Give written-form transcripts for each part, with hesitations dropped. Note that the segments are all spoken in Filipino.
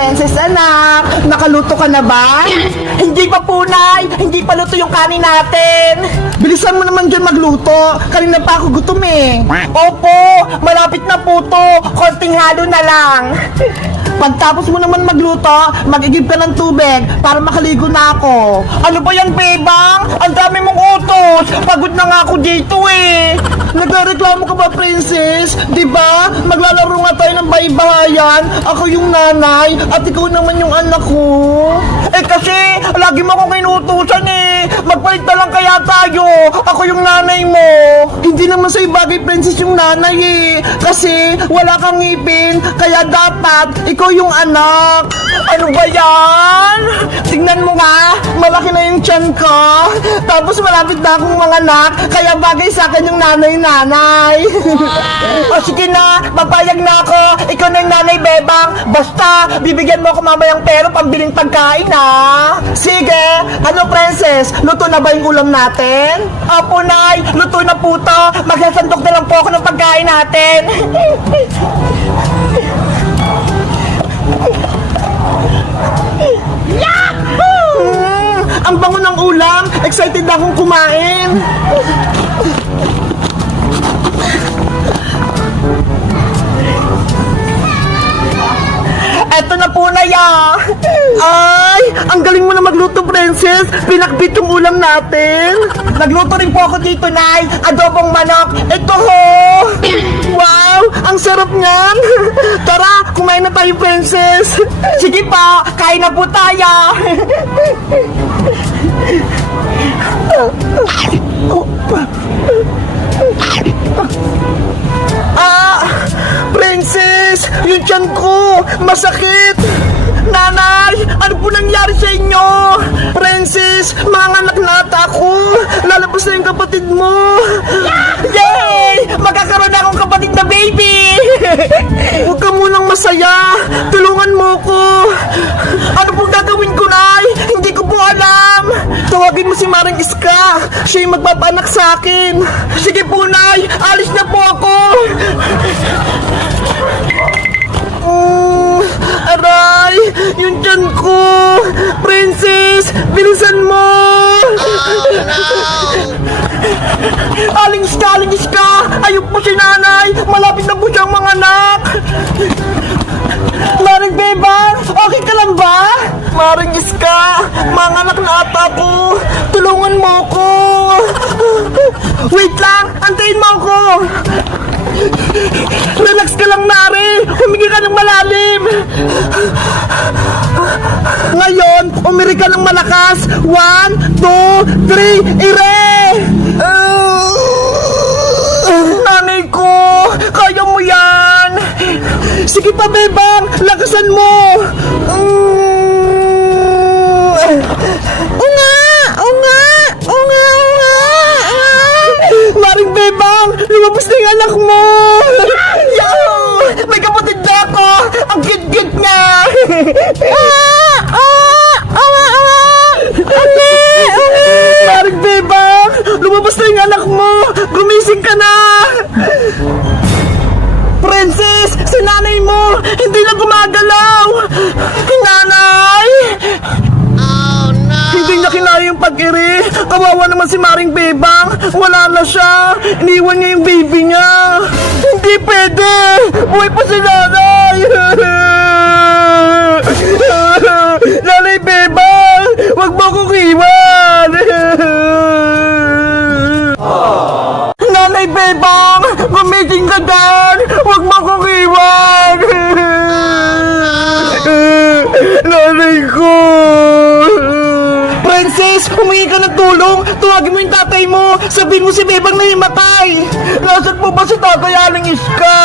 Princess anak, nakaluto ka na ba? Hindi pa po, Nay. Hindi pa luto yung kanin natin. Bilisan mo naman dyan magluto. Kanina pa ako gutom eh. Opo, malapit na po to. Konting halo na lang. Pagtapos mo naman magluto, mag-igib ka ng tubig para makaligo na ako. Ano ba yan, Bebang? Ang dami mong utos. Pagod na nga ako dito eh. Nagreklamo ka ba, Princess? Diba? Maglalaro nga tayo ng baybahayan. Ako yung nanay at ikaw naman yung anak ko. Eh kasi, lagi mo akong inuutusan eh. Magpalit na lang kaya tayo. Ako yung nanay mo. Hindi naman sa'yo bagay, Princess, yung nanay eh. Kasi wala kang ngipin, kaya dapat ikaw yung anak. Ano ba yan? Tingnan mo nga, malaki na yung tiyan ko. Tapos malapit na akong mga anak, kaya bagay sa akin yung nanay-nanay. O sige na, papayag na ako. Ikaw na yung nanay, Bebang. Basta, bibigyan mo ako mamayang pera pambiling pagkain ha. Sige, ano Princess, luto na ba yung ulam natin? Opo, Nay, luto na po to. Magsasandok na lang po ako ng pagkain natin. Yahoo! Ang bango ng ulam. Excited na akong kumain. Eto na po na ya. Ay, ang galing mo na magluto, Princess. Pinakbit yung ulam natin. Nagluto rin po ako dito, Nay. Adobong manok. Ito ho. Wow, ang sarap niyan. Tara, kumain na tayo, Princess. Sige pa, kain na po tayo. Princess, yung tiyan ko, masakit. Nanay, ano po nangyari sa inyo? Princess, manganak na ata ako. Lalabas na yung kapatid mo. Yay! Magkakaroon na akong kapatid na baby. Huwag ka munang masaya. Tulungan mo ko. Ano pong gagawin ko, Nay? Hindi ko po alam. Tawagin mo si Maring Iska. Siya yung magpapaanak sa akin. Sige po, Nay. Alis na po ako. Aray! Yung tiyan ko! Princess! Bilisan mo! Aling Iska! Ayok po si nanay! Malapit na po siyang mga anak! Maring Bebang! Okay ka lang ba? Maring Iska! Mga anak na ata ko! Tulungan mo ko! Wait lang! Antayin mo ako! Relax ka lang, Mari! Humingi ka ng malalim! Ngayon, umiri ka ng malakas! 1, 2, 3, ire! Nanay ko! Kaya mo yan! Sige pa, Bebang! Lakasan mo! Maring Bebang! Lumabas na yung anak mo! Yahoo! May kapatid na ako! Ang cute-cute niya! Maring Bebang! Lumabas na yung anak mo! Gumising ka na! Princess! Si nanay mo! Hindi na gumagalaw! Nanay! Hindi niya kinaya yung pag-iri. Kawawa naman si Maring Bebang. Wala na siya. Iniwan niya yung baby niya. Hindi pwede. Buhay pa si nanay. Nanay Bebang, wag mo kong iwan. Nanay Bebang, gumising ka dyan. Wag mo kong iwan. Nanay ko. Princess, humingi ka ng tulong. Tuwagin mo yung tatay mo. Sabihin mo si Bebang na himatay. Nasaan po ba si tatay Aling Iska?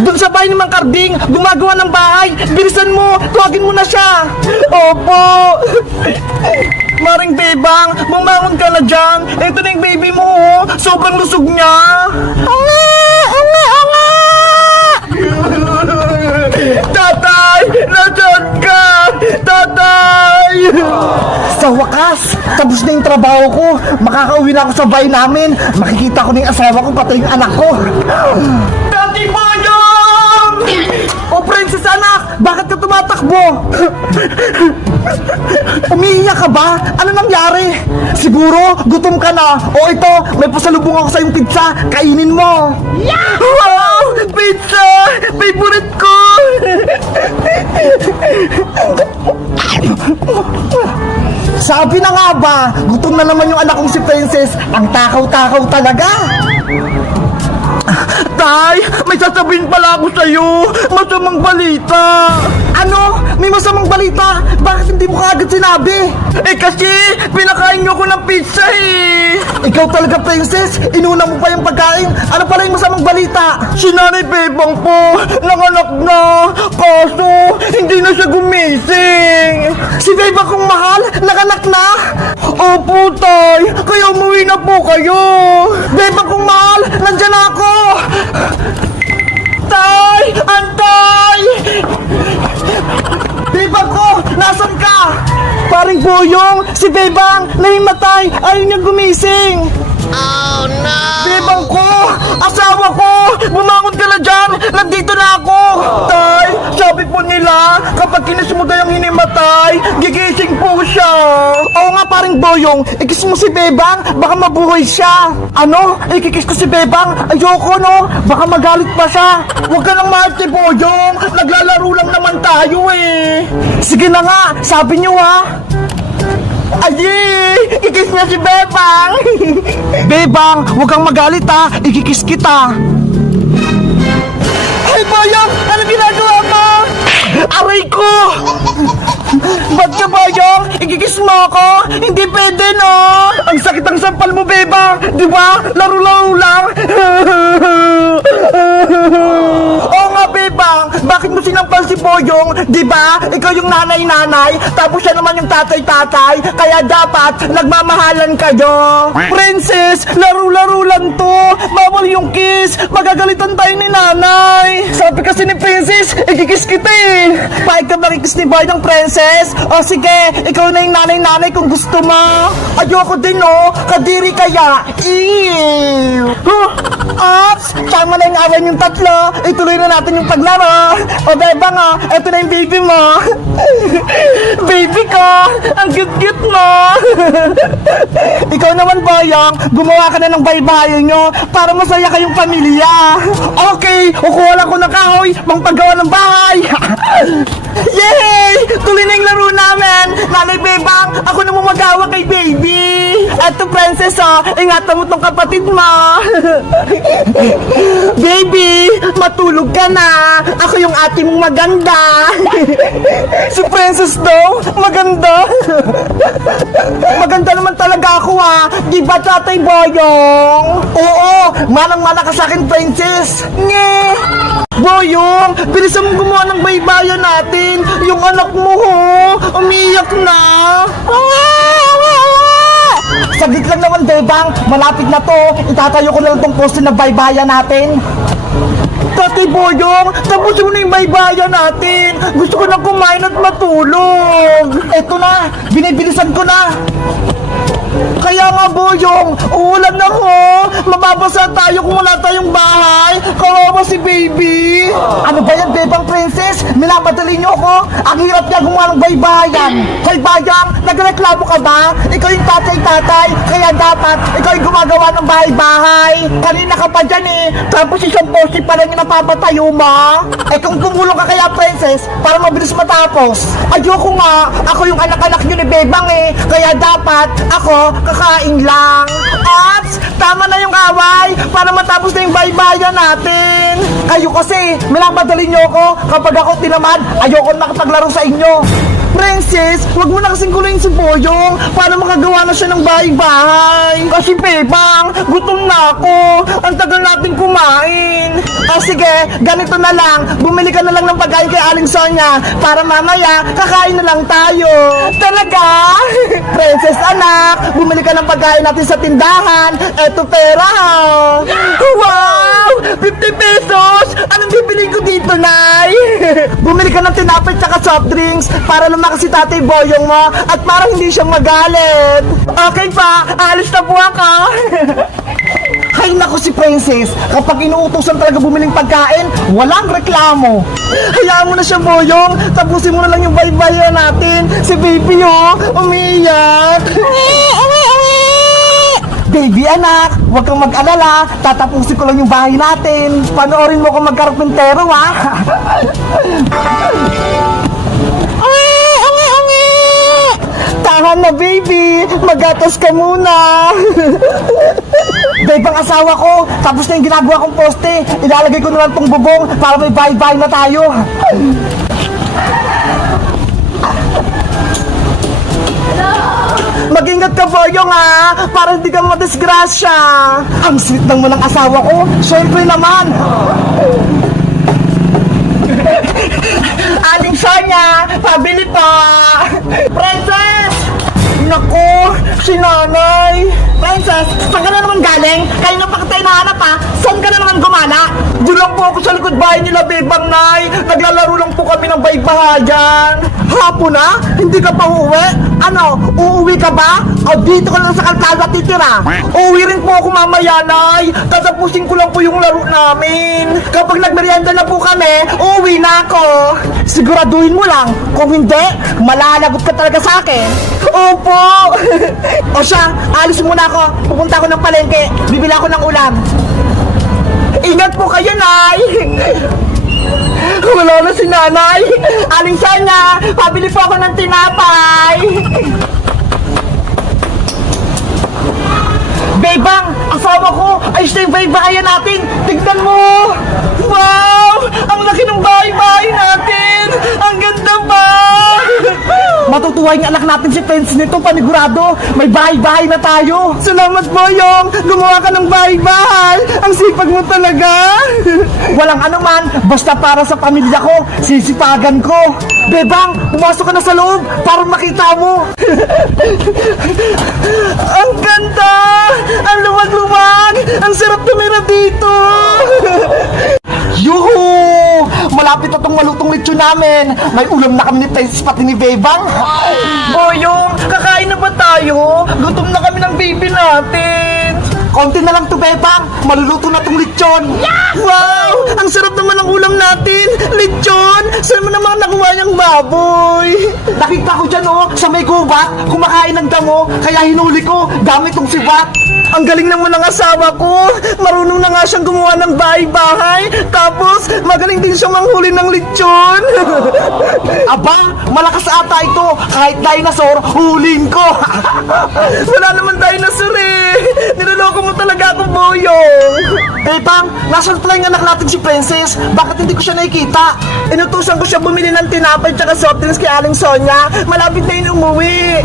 Doon sa bahay ni Mang Karding, gumagawa ng bahay. Bilisan mo, tuwagin mo na siya. Opo. Maring Bebang, bumangon ka na dyan. Ito na yung baby mo, oh. Sobrang lusog niya. Tatay! Nasaan ka? Tatay! Sa wakas, tapos na yung trabaho ko. Makakauwi na ako sa bahay namin. Makikita ko na yung asawa ko, pati yung anak ko. Tati Boyong! O Princess anak, bakit ka tumatakbo? Umiiyak ka ba? Ano nangyari? Siguro, gutom ka na. O ito, may pasalubong ako sa yung pizza. Kainin mo. Wow! Pizza! Favorite ko! Sabi na nga ba, gutom na naman yung anak kong si Princess. Ang takaw-takaw talaga. Tay, may sasabihin pala ako sa'yo. Masamang balita. Ano? May masamang balita? Bakit hindi mo kaagad sinabi? Eh kasi, pinakain niyo ko ng pizza eh. Ikaw talaga, Princess. Inuna mo pa yung pagkain. Ano pala yung masamang balita? Si Nanay Bebang po, nanganak na. Kaso, hindi na siya gumising. Si Bebang kong mahal, nanganak na? Opo, Tay. Kaya umuwi na po kayo. Bebang kong mahal, nandyan ako. Tay! Antay! Bebang ko! Nasaan ka? Paring Boyong! Si Bebang! Nahimatay! Ayaw niya gumising! Oh no! Bebang ko! Asawa ko! Bumangon ka na dyan! Nandito na ako! Tay! Sabi po nila, kapag kinis mo daw yung hinimatay, gigising po siya! Oo nga paring Boyong! Ikis mo si Bebang! Baka mabuhay siya! Ano? Ikikis ko si Bebang? Ayoko no! Baka magalit pa siya! Huwag ka nang maarte Boyong! Naglalaro lang naman tayo eh! Sige na nga! Sabi niyo ha! Ayi! Ikis niya si Bebang! Bebang, huwag kang magalit ha! Ikikis kita! Ay, Boyong! Ano ginagawa mo? Aray ko! Ba't ka, Boyong? Ikikis mo ako? Hindi pwede, no? Ang sakit ang sampal mo, Bebang! Di ba? Laro-laro lang! Oo nga, Bebang! Bakit mo sinampal si Boyong? Di ba? Ikaw yung nanay-nanay, tapos siya naman yung tatay-tatay, kaya dapat nagmamahalan kayo! Princess! Laro-laro lang to! Bawal yung kiss! Magagalitan tayo ni nanay! Sabi kasi ni Princess, ikikis kita eh! Paig ka makikis ni Boy ng Princess? O sige, ikaw na yung nanay-nanay kung gusto mo! Ayoko din oh! Kadiri kaya! Ew! Huh? Ops! Tama na yung away yung tatlo! Ituloy na natin yung paglaro! O Bebang oh! Ito na yung baby mo! Baby ko! Ang cute-cute mo! Ikaw naman Boyong, gumawa ka na ng baybayin nyo para masaya kayong pamilya! Okay! Kukuha lang ko ng kahoy pang paggawa ng bahay! Yay! Tuloy na yung laro namin! Nanay Bebang, ako na magawa kay baby! Eto Princess oh, ingatan mo tong kapatid mo! Baby, matulog ka na! Ako yung ate mong maganda! Si Princess daw, maganda! Maganda naman talaga ako ah! Di ba Tatay Boyong? Oo, manang-mana ka sa akin Princess! Nye! Boyong, bilisan mong gumawa ng baybayan natin! Yung anak mo ho, umiyak na! Saglit lang naman, Bebang. Malapit na to. Itatayo ko na lang tong poste na baybayan natin. Tatay Boyong, tapusin mo na yung baybayan natin. Gusto ko na kumain at matulog. Eto na, binibilisan ko na. Kaya nga Boyong, uulan na ho. Mababasa tayo kung wala tayong bahay. Kawawa si baby. Ano ba yan, Bebang Princess? Minamadali niyo ako. Ang hirap niya gumawa ng baybayan. Hoy Bayang, nagreklamo ka ba? Ikaw yung tatay-tatay, kaya dapat ikaw yung gumagawa ng bahay-bahay. Kanina ka pa dyan eh. Tapos isang poste pa lang yung napapatayo mo. Eh kung tumulong ka kaya Princess, para mabilis matapos. Ayoko nga, ako yung anak-anak niyo ni Bebang eh. Kaya dapat ako kakain lang. Ops! Tama na yung away para matapos na yung baybayan natin. Kayo kasi, minamadali niyo ako. Kapag ako tinamad, ayoko nakapaglaro sa inyo. Princess, wag mo na kasing kuluin si Boyong para makagawa na siya ng bahay-bahay. Kasi Bebang, gutom na ako. Ang tagal natin kumain. O sige, ganito na lang. Bumili ka na lang ng pagkain kay Aling Sonia para mamaya kakain na lang tayo. Talaga? Princess anak, bumili ka ng pagkain natin sa tindahan. Eto pera ha. Wow! 50 pesos! Anong bibili ko dito, Nay? Bumili ka ng tinapay tsaka soft drinks para lumakas si Tatay Boyong mo at para hindi siya magalit. Okay pa, alis na po ako. Hay nako si Princess, kapag inuutosan talaga bumiling pagkain, walang reklamo. Hayaan mo na siya, Boyong. Tapusin mo na lang yung baybayan natin. Si baby, oh, umiiyak. Baby anak, huwag kang mag-alala. Tatapusin ko lang yung bahay natin. Panoorin mo kung magkarpentero, ha? Tahan na, baby. Magatas ka muna. Babe, ang asawa ko, tapos na yung ginagawa kong poste. Ilalagay ko naman tong bubong para may bahay-bahay na tayo. Mag-ingat ka, Boyong, ha? Para hindi ka madisgrasya. Ang sweet ng mo ng asawa ko. Siyempre naman. Aling Sonia, pabili pa. Princess! Naku, si nanay. Princess, saan ka na naman galing? Kayo na pa kita hinahanap, ha? Saan ka na naman gumana? Doon lang po ako sa likod bahay nila, Bebang Nay. Naglalaro lang po kami ng baybahayan. Hapon na? Hindi ka pa uuwi? Ano, uuwi ka ba? O dito ka lang sa kalsada titira? Uuwi rin po ako mamaya, Nay. Tatapusin ko lang po yung laro namin. Kapag nagmerienda na po kami, uuwi na ako. Siguraduhin mo lang. Kung hindi, malalagot ka talaga sa akin. Opo. O siya, alis muna ako. Pupunta ako ng palengke. Bibili ako ng ulam. Ingat po kayo, Nay. Wala na si nanay. Aling Sonia, pabili po ako ng tinapay. Bebang, asawa ko, ayos na yung bahay-bahayan natin. Tignan mo. Wow, ang laki ng bahay-bahay natin. Ang ganda ba? Matutuwa yung anak natin si Prince nito, panigurado. May bahay-bahay na tayo. Salamat, Boyong. Gumawa ka ng bahay-bahay. Ang sipag mo talaga. Walang anuman, basta para sa pamilya ko, sisipagan ko. Bebang, pumasok ka na sa loob para makita mo. Ang ganda! Ang luwag-luwag! Ang sarap tumira dito! Yuhu! Malapit na tong malutong lechon namin. May ulam na kami ni Princess pati ni Bebang. Boyong, kakain na ba tayo? Gutom na kami ng baby natin. Konti na lang to, Bebang. Maluluto na tong lechon. Yeah! Wow! Ang sarap naman ng ulam natin. Lechon! Saan mo naman nakuha niyang baboy? Nakita ko dyan, oh, sa may gubat, kumakain ng damo, kaya hinuli ko gamit tong sibat. Ang galing naman ng asawa ko. Marunong na nga siyang gumawa ng bahay-bahay. Tapos, magaling din siyang manghuli ng lechon. Aba, malakas ata ito. Kahit dinosaur, huling ko. Wala naman dinosaur eh. Niloloko mo talaga ako, Boyong. Bebang, nasan pala yung anak natin si Princess? Bakit hindi ko siya nakikita? Inutusan ko siya bumili ng tinapay tsaka soft drinks kay Aling Sonia. Malapit na yun umuwi.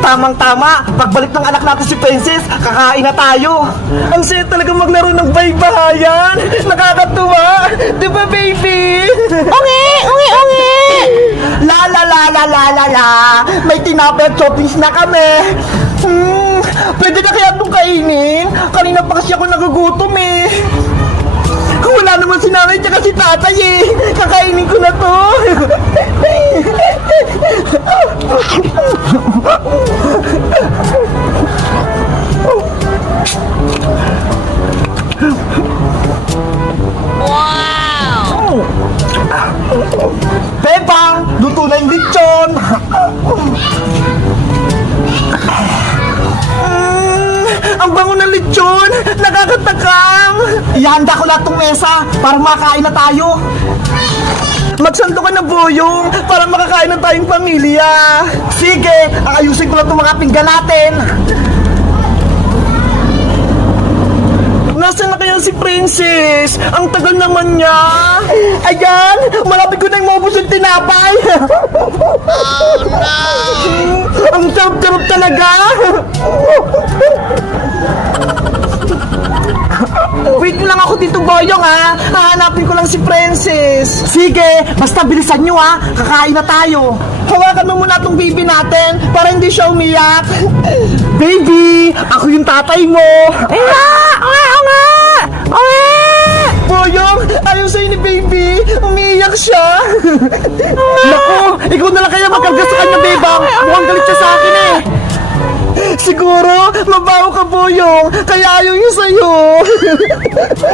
Tamang-tama, pagbalik ng anak natin si Princess, kakain na tayo. Ang saya talaga maglaro ng baybahayan. Nakakatuwa. Di ba, baby? Ungi! Ungi! Ungi! La la la la la la la. May tinapay at soft drinks na kami. Pwede na kaya itong kainin? Kanina pa kasi ako nagugutom eh. Wala naman si nanay tsaka si tatay eh. Kakainin ko na to. Wow! Bebang, luto na yung lechon. Ang bango ng lechon! Nakakatakam! Ihanda ko lahat tong mesa para makakain na tayo. Magsando ka na, Boyong, para makakain na tayong pamilya. Sige, ayusin ko lang itong mga pinggan natin. Nasaan na kaya si Princess? Ang tagal naman niya. Ayan, malapit ko na yung maubos yung tinapay. Oh, no! Ang sarap-sarap talaga. Wait lang ako dito, Boyong, ha? Hahanapin ko lang si Princess. Sige, basta bilisan nyo, ha? Kakain na tayo. Hawakan mo muna tong baby natin para hindi siya umiyak. Baby, ako yung tatay mo. Boyong, ayaw sa'yo ni baby. Umiiyak siya. Naku, ikaw na lang kaya magkarga sa kanya, Bebang. Mukhang galit siya sa akin eh. Siguro, Mabaho ka, Boyong. Kaya ayaw niya sa'yo.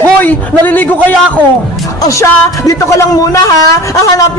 Hoy, naliligo kaya ako. O siya, dito ka lang muna ha. Hanapin